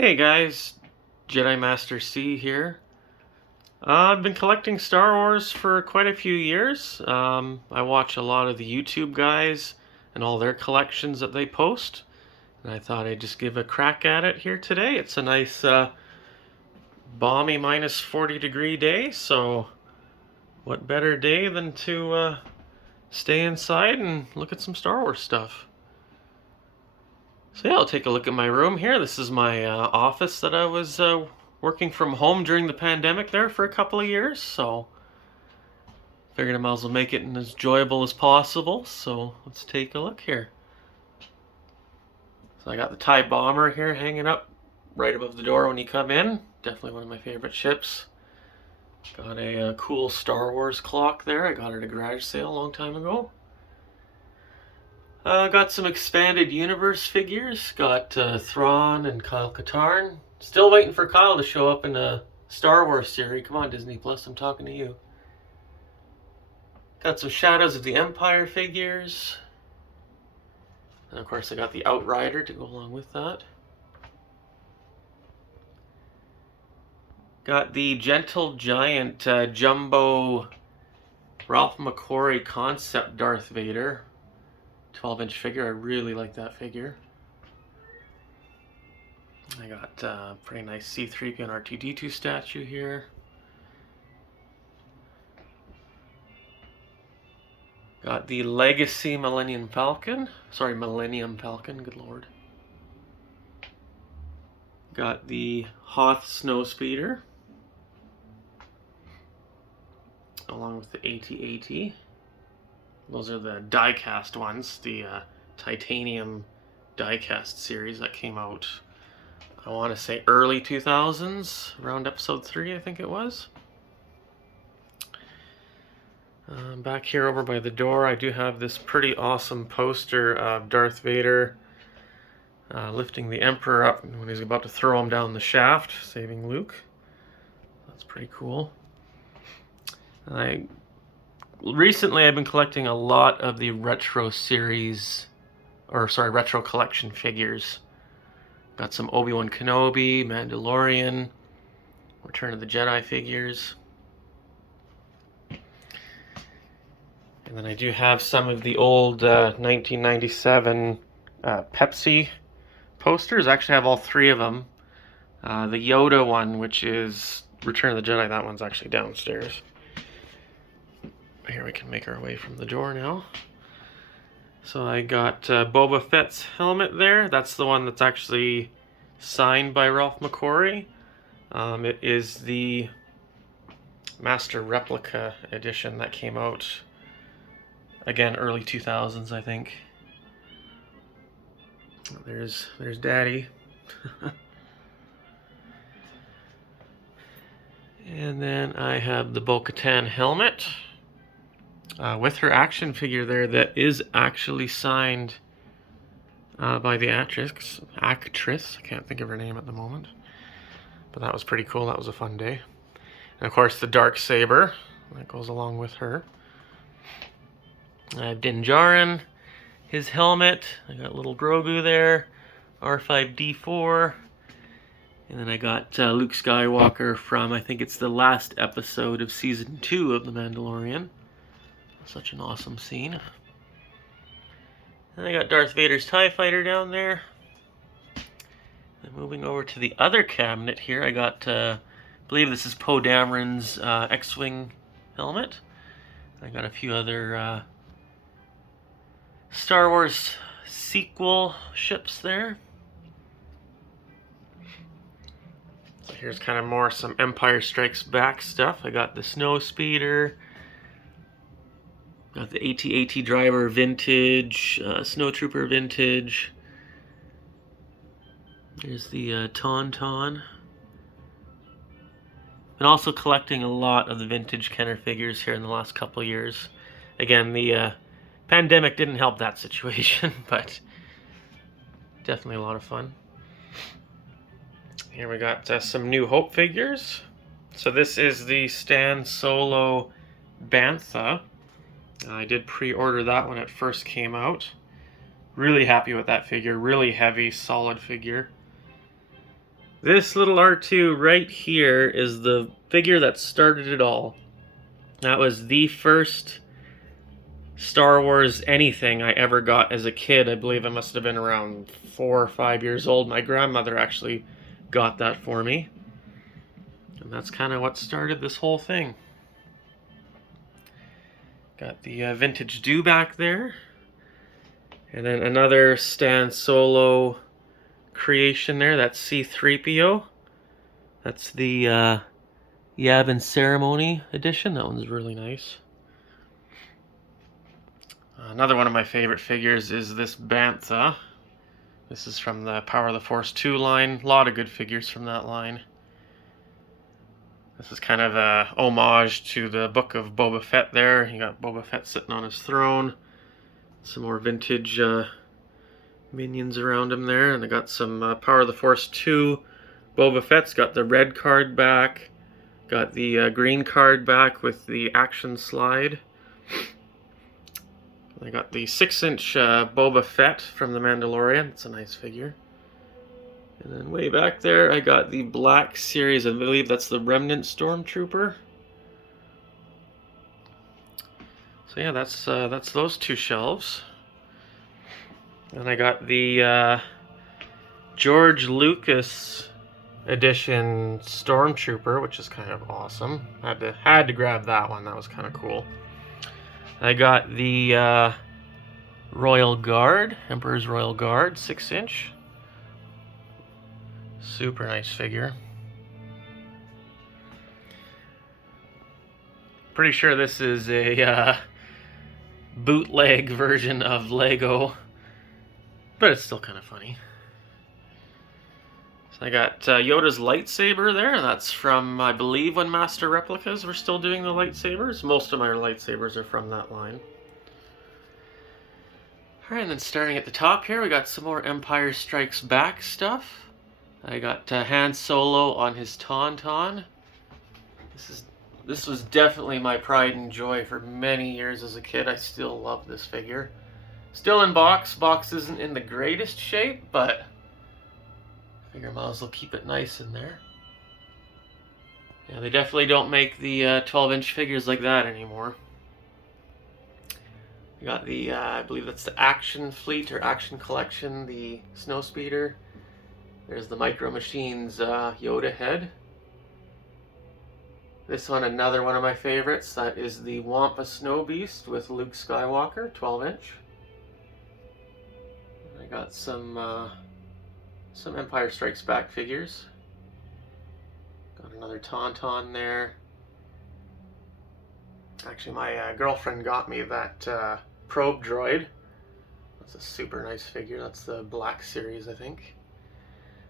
Hey guys, Jedi Master C here. I've been collecting Star Wars for quite a few years. I watch a lot of the YouTube guys and all their collections that they post, and I thought I'd just give a crack at it here today. It's a nice, balmy minus 40-degree day, so what better day than to stay inside and look at some Star Wars stuff. So yeah, I'll take a look at my room here. This is my office that I was working from home during the pandemic there for a couple of years. So figured I might as well make it as enjoyable as possible. So let's take a look here. So I got the TIE Bomber here hanging up right above the door when you come in. Definitely one of my favorite ships. Got a cool Star Wars clock there. I got it at a garage sale a long time ago. Got some expanded universe figures. Got Thrawn and Kyle Katarn. Still waiting for Kyle to show up in a Star Wars series. Come on, Disney Plus, I'm talking to you. Got some Shadows of the Empire figures. And of course I got the Outrider to go along with that. Got the Gentle Giant Jumbo Ralph McQuarrie concept Darth Vader. 12-inch figure. I really like that figure. I got a pretty nice C-3PO and R2-D2 statue here. Got the Legacy Millennium Falcon. Sorry, Millennium Falcon, good lord. Got the Hoth Snowspeeder, along with the AT-AT. Those are the die-cast ones, the titanium die-cast series that came out, I want to say early 2000s, around episode 3 I think it was. Back here over by the door I do have this pretty awesome poster of Darth Vader lifting the Emperor up when he's about to throw him down the shaft, saving Luke. That's pretty cool. Recently I've been collecting a lot of the retro series, retro collection figures. Got some Obi-Wan Kenobi, Mandalorian, Return of the Jedi figures. And then I do have some of the old 1997 Pepsi posters. I actually have all three of them. The Yoda one, which is Return of the Jedi, that one's actually downstairs. Here we can make our way from the door now. So I got Boba Fett's helmet there. That's the one that's actually signed by Ralph McQuarrie. It is the Master Replica edition that came out, again, early 2000s, I think. There's Daddy. And then I have the Bo-Katan helmet. With her action figure there that is actually signed by the actress. I can't think of her name at the moment. But that was pretty cool. That was a fun day. And of course the Darksaber that goes along with her. I have Din Djarin, his helmet. I got little Grogu there. R5-D4. And then I got Luke Skywalker from, I think it's the last episode of Season 2 of The Mandalorian. Such an awesome scene. And I got Darth Vader's TIE Fighter down there. And moving over to the other cabinet here, I got, I believe this is Poe Dameron's X-Wing helmet. I got a few other Star Wars sequel ships there. So here's kind of more some Empire Strikes Back stuff. I got the Snowspeeder. Got the AT-AT Driver Vintage, Snowtrooper Vintage. There's the Tauntaun. Been also collecting a lot of the vintage Kenner figures here in the last couple of years. Again, the pandemic didn't help that situation, but definitely a lot of fun. Here we got some New Hope figures. So this is the Stan Solo Bantha. I did pre-order that when it first came out. Really happy with that figure. Really heavy, solid figure. This little R2 right here is the figure that started it all. That was the first Star Wars anything I ever got as a kid. I believe I must have been around 4 or 5 years old. My grandmother actually got that for me. And that's kind of what started this whole thing. Got the vintage dewback there. And then another Stan Solo creation there. That's C-3PO. That's the Yavin Ceremony edition. That one's really nice. Another one of my favorite figures is this Bantha. This is from the Power of the Force 2 line. A lot of good figures from that line. This is kind of a homage to the Book of Boba Fett there. You got Boba Fett sitting on his throne. Some more vintage minions around him there. And I got some Power of the Force 2 Boba Fett's got the red card back. Got the green card back with the action slide. I got the 6-inch Boba Fett from The Mandalorian. It's a nice figure. And then way back there, I got the Black Series. I believe that's the Remnant Stormtrooper. So yeah, that's those two shelves. And I got the George Lucas edition Stormtrooper, which is kind of awesome. Had to grab that one. That was kind of cool. I got the Royal Guard, Emperor's Royal Guard, 6-inch. Super nice figure. Pretty sure this is a bootleg version of Lego, but it's still kind of funny. So I got Yoda's lightsaber there. That's from, I believe, when Master Replicas were still doing the lightsabers. Most of my lightsabers are from that line. Alright, and then starting at the top here, we got some more Empire Strikes Back stuff. I got Han Solo on his Tauntaun. This was definitely my pride and joy for many years as a kid. I still love this figure. Still in box. Box isn't in the greatest shape, but I figure I might as well keep it nice in there. Yeah, they definitely don't make the 12-inch figures like that anymore. We got the, I believe that's the Action Fleet or Action Collection, the Snowspeeder. There's the Micro Machines Yoda head. This one, another one of my favorites. That is the Wampa Snow Beast with Luke Skywalker, 12-inch. I got some Empire Strikes Back figures. Got another Tauntaun there. Actually, my girlfriend got me that probe droid. That's a super nice figure. That's the Black Series, I think.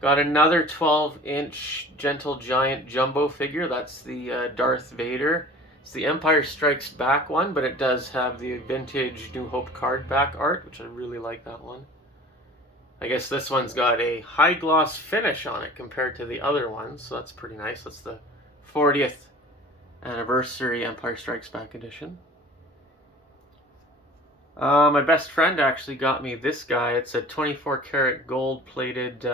Got another 12-inch Gentle Giant Jumbo figure. That's the Darth Vader. It's the Empire Strikes Back one, but it does have the vintage New Hope card back art, which I really like that one. I guess this one's got a high gloss finish on it compared to the other ones, so that's pretty nice. That's the 40th anniversary Empire Strikes Back edition. My best friend actually got me this guy. It's a 24 karat gold plated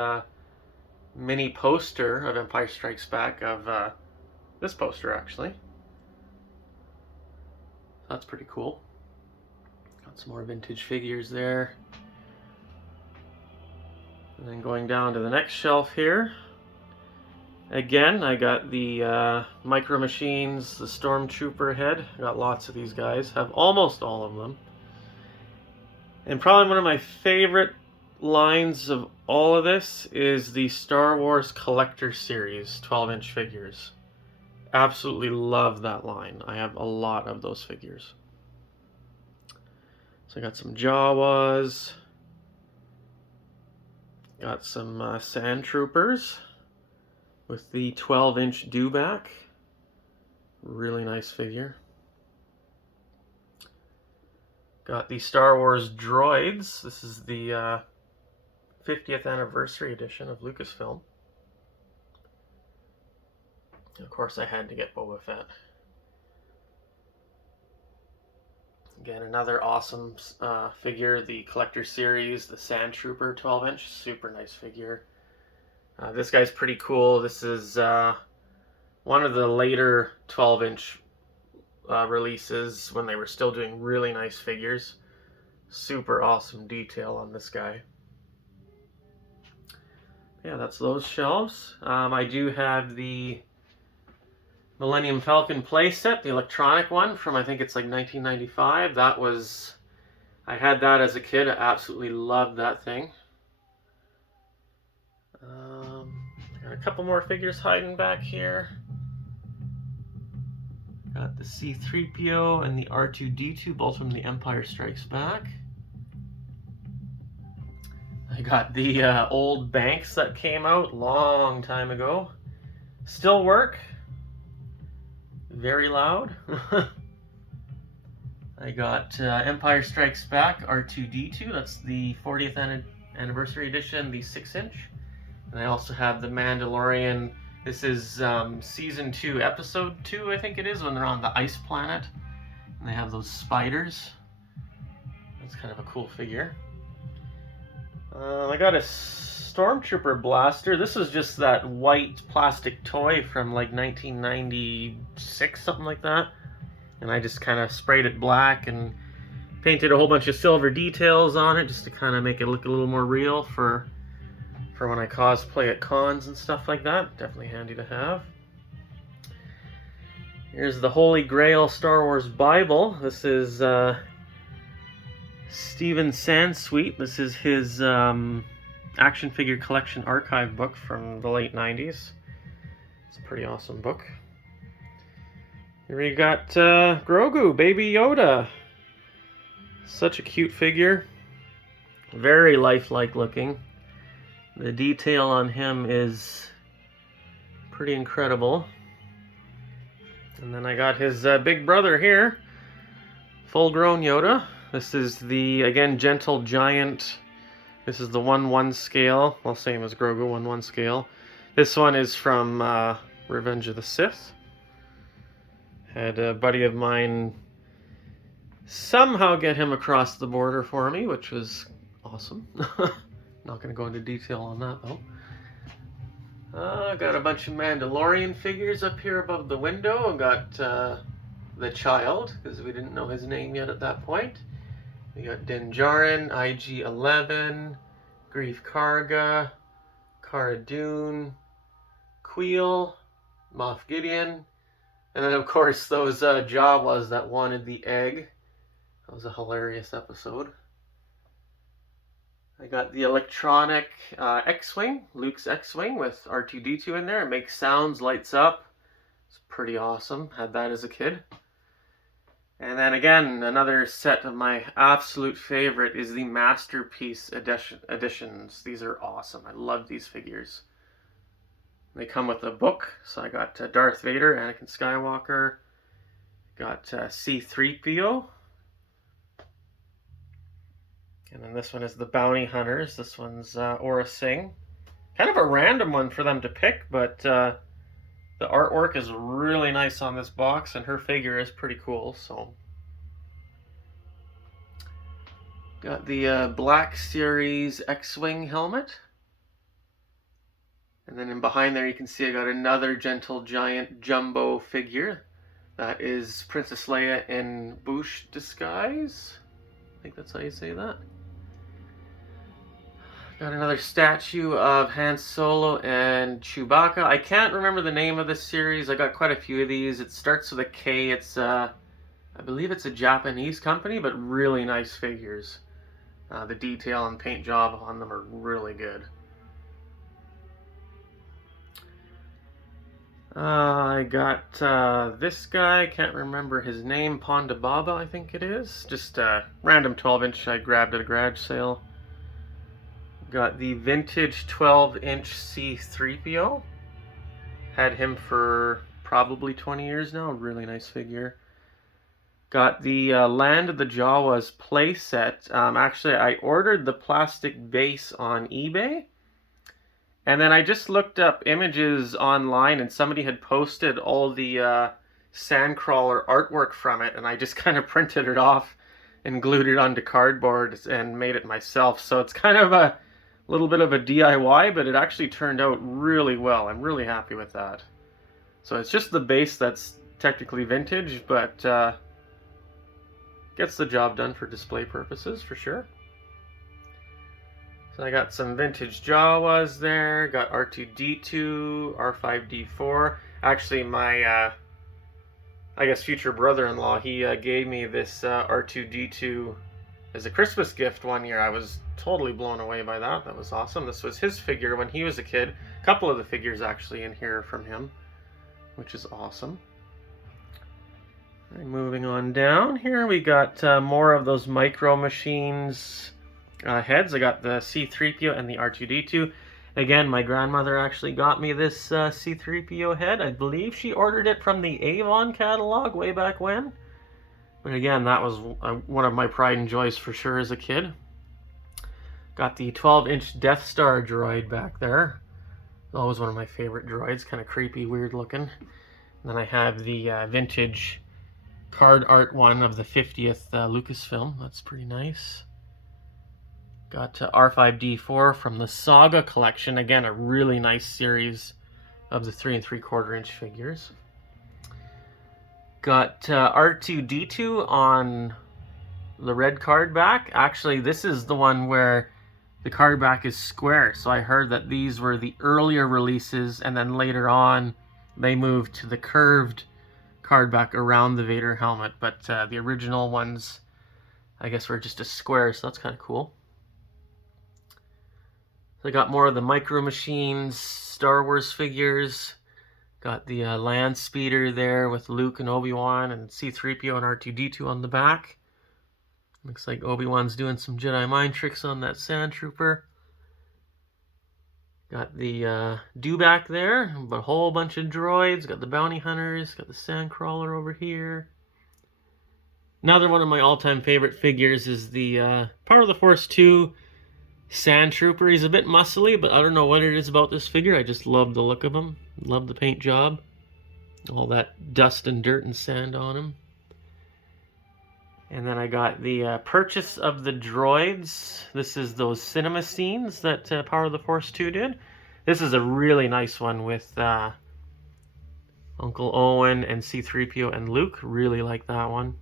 mini poster of Empire Strikes Back of this poster actually. That's pretty cool. Got some more vintage figures there. And then going down to the next shelf here. Again, I got the Micro Machines, the Stormtrooper head. I got lots of these guys. Have almost all of them. And probably one of my favorite lines of all of this is the Star Wars Collector Series 12-inch figures. Absolutely love that line. I have a lot of those figures. So I got some Jawas. Got some Sand Troopers with the 12-inch dewback. Really nice figure. Got the Star Wars Droids. This is the 50th anniversary edition of Lucasfilm. Of course, I had to get Boba Fett. Again, another awesome figure, the Collector Series, the Sand Trooper 12-inch. Super nice figure. This guy's pretty cool. This is one of the later 12-inch releases when they were still doing really nice figures. Super awesome detail on this guy. Yeah, that's those shelves. I do have the Millennium Falcon playset, the electronic one from, I think it's like 1995. I had that as a kid. I absolutely loved that thing. Got a couple more figures hiding back here. Got the C-3PO and the R2-D2, both from The Empire Strikes Back. I got the old Banks that came out long time ago. Still work. Very loud. I got Empire Strikes Back R2-D2. That's the 40th anniversary edition, the 6-inch. And I also have the Mandalorian. This is season 2, episode 2, I think it is, when they're on the ice planet. And they have those spiders. That's kind of a cool figure. I got a Stormtrooper blaster. This is just that white plastic toy from like 1996, something like that. And I just kind of sprayed it black and painted a whole bunch of silver details on it just to kind of make it look a little more real for when I cosplay at cons and stuff like that. Definitely handy to have. Here's the Holy Grail Star Wars Bible. This is Steven Sansweet. This is his action figure collection archive book from the late 90s. It's a pretty awesome book. Here we got Grogu, Baby Yoda. Such a cute figure. Very lifelike looking. The detail on him is pretty incredible. And then I got his big brother here, full-grown Yoda. This is the, again, Gentle Giant. This is the 1/1 scale. Well, same as Grogu, 1/1 scale. This one is from Revenge of the Sith. Had a buddy of mine somehow get him across the border for me, which was awesome. Not going to go into detail on that, though. Got a bunch of Mandalorian figures up here above the window. Got the child, because we didn't know his name yet at that point. We got Din Djarin, IG-11, Greef Karga, Cara Dune, Queel, Moff Gideon, and then of course those Jawas that wanted the egg. That was a hilarious episode. I got the electronic X-Wing, Luke's X-Wing with R2-D2 in there. It makes sounds, lights up. It's pretty awesome. Had that as a kid. And then again, another set of my absolute favorite is the Masterpiece editions. These are awesome. I love these figures. They come with a book. So I got Darth Vader, Anakin Skywalker. Got C-3PO. And then this one is the Bounty Hunters. This one's Aura Singh. Kind of a random one for them to pick, but the artwork is really nice on this box, and her figure is pretty cool. So, got the Black Series X-Wing helmet. And then in behind there you can see I got another Gentle Giant jumbo figure. That is Princess Leia in Bouche disguise. I think that's how you say that. Got another statue of Han Solo and Chewbacca. I can't remember the name of this series. I got quite a few of these. It starts with a K. It's, I believe it's a Japanese company, but really nice figures. The detail and paint job on them are really good. I got this guy. Can't remember his name. Ponda Baba, I think it is. Just a random 12-inch I grabbed at a garage sale. Got the vintage 12-inch C-3PO. Had him for probably 20 years now. Really nice figure. Got the Land of the Jawas playset. Actually, I ordered the plastic base on eBay. And then I just looked up images online, and somebody had posted all the Sandcrawler artwork from it. And I just kind of printed it off and glued it onto cardboard and made it myself. So it's kind of a A little bit of a DIY, but it actually turned out really well. I'm really happy with that. So it's just the base that's technically vintage, but gets the job done for display purposes for sure. So I got some vintage Jawas there, got R2-D2, R5-D4. Actually, my, I guess, future brother-in-law, he gave me this R2-D2 as a Christmas gift one year. I was totally blown away by that. That was awesome. This was his figure when he was a kid. A couple of the figures actually in here from him, which is awesome. All right, moving on down here, we got more of those Micro Machines heads. I got the C-3PO and the R2-D2. Again, my grandmother actually got me this C-3PO head. I believe she ordered it from the Avon catalog way back when. But again, that was one of my pride and joys for sure as a kid. Got the 12-inch Death Star droid back there. Always one of my favorite droids, kind of creepy, weird looking. And then I have the vintage card art one of the 50th Lucasfilm. That's pretty nice. Got R5-D4 from the Saga collection. Again, a really nice series of the 3 3/4 inch figures. Got R2-D2 on the red card back. Actually, this is the one where the card back is square. So I heard that these were the earlier releases, and then later on they moved to the curved card back around the Vader helmet. But the original ones, I guess, were just a square, so that's kind of cool. So I got more of the Micro Machines Star Wars figures. Got the land speeder there with Luke and Obi-Wan, and C-3PO and R2-D2 on the back. Looks like Obi-Wan's doing some Jedi mind tricks on that Sand Trooper. Got the Dewback there, a whole bunch of droids. Got the Bounty Hunters, got the Sandcrawler over here. Another one of my all-time favorite figures is the Power of the Force 2 Sand Trooper. He's a bit muscly, but I don't know what it is about this figure. I just love the look of him. Love the paint job. All that dust and dirt and sand on him. And then I got the purchase of the droids. This is those cinema scenes that Power of the Force 2 did. This is a really nice one with Uncle Owen and C-3PO and Luke. Really like that one.